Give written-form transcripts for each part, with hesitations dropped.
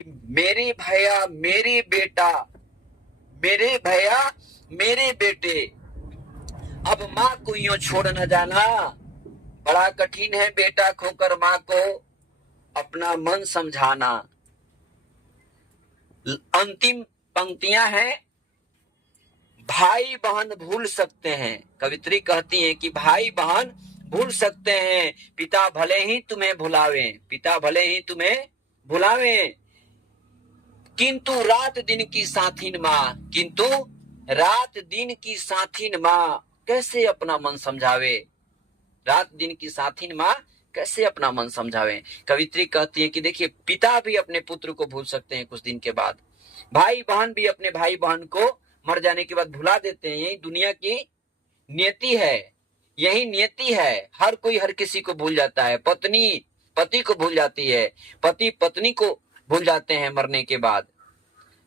मेरे भैया मेरे बेटा, मेरे भैया मेरे बेटे, अब माँ को यूं छोड़ न जाना। बड़ा कठिन है बेटा खोकर माँ को अपना मन समझाना। अंतिम पंक्तियां हैं, भाई बहन भूल सकते हैं। कवित्री कहती है कि भाई बहन भूल सकते हैं, पिता भले ही तुम्हें भुलावें, पिता भले ही तुम्हें भुलावें, किंतु रात दिन की साथिन माँ, किंतु रात दिन की साथिन माँ कैसे अपना मन समझावे। रात दिन की साथिन माँ कैसे अपना मन समझावे। कवित्री कहती है कि देखिए, पिता भी अपने पुत्र को भूल सकते हैं कुछ दिन के बाद, भाई बहन भी अपने भाई बहन को मर जाने के बाद भुला देते हैं। यही दुनिया की नियति है, यही नियति है। हर कोई हर किसी को भूल जाता है। पत्नी पति को भूल जाती है, पति पत्नी को भूल जाते हैं मरने के बाद।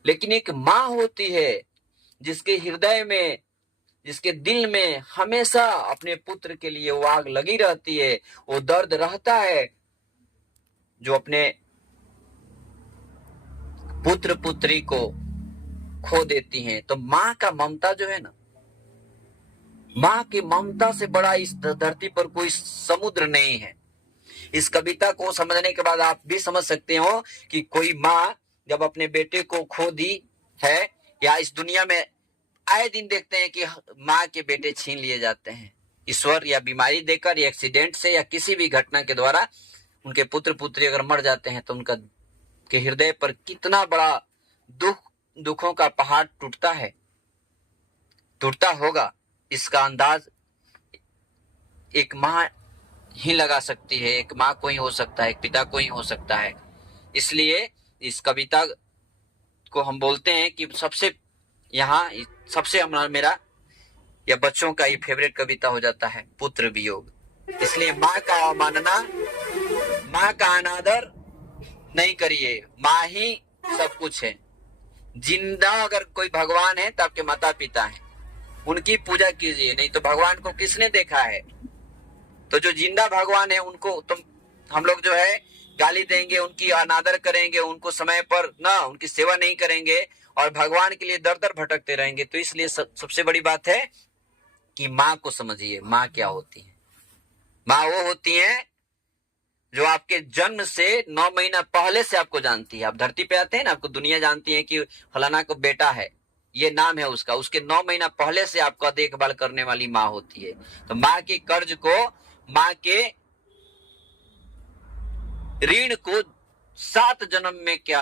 लेकिन एक माँ होती है जिसके हृदय में, जिसके दिल में हमेशा अपने पुत्र के लिए वो आग लगी रहती है, वो दर्द रहता है जो अपने पुत्र पुत्री को खो देती हैं। तो माँ का ममता जो है ना, माँ की ममता से बड़ा इस धरती पर कोई समुद्र नहीं है। इस कविता को समझने के बाद आप भी समझ सकते हो कि कोई माँ जब अपने बेटे को खो दी है, या इस दुनिया में आए दिन देखते हैं कि माँ के बेटे छीन लिए जाते हैं, ईश्वर या बीमारी देकर या एक्सीडेंट से या किसी भी घटना के द्वारा उनके पुत्र पुत्री अगर मर जाते हैं तो उनका के हृदय पर कितना बड़ा दुखों का पहाड़ टूटता है, टूटता होगा। इसका अंदाज एक माँ ही लगा सकती है, एक माँ को ही हो सकता है, एक पिता को ही हो सकता है। इसलिए इस कविता को हम बोलते हैं कि सबसे मेरा या बच्चों का ये फेवरेट कविता हो जाता है, पुत्र वियोग। इसलिए माँ का अवमानना, माँ का अनादर नहीं करिए, माँ ही सब कुछ है। जिंदा अगर कोई भगवान है तो आपके माता पिता हैं, उनकी पूजा कीजिए, नहीं तो भगवान को किसने देखा है। तो जो जिंदा भगवान है उनको तुम हम लोग जो है गाली देंगे, उनकी अनादर करेंगे, उनको समय पर ना उनकी सेवा नहीं करेंगे और भगवान के लिए दर दर भटकते रहेंगे। तो इसलिए सबसे बड़ी बात है कि माँ को समझिए। माँ क्या होती है? माँ वो होती है जो आपके जन्म से 9 महीना पहले से आपको जानती है। आप धरती पे आते हैं ना, आपको दुनिया जानती है कि फलाना को बेटा है, ये नाम है उसका, उसके 9 महीना पहले से आपका देखभाल करने वाली माँ होती है। तो माँ के कर्ज को, माँ के ऋण को 7 जन्म में क्या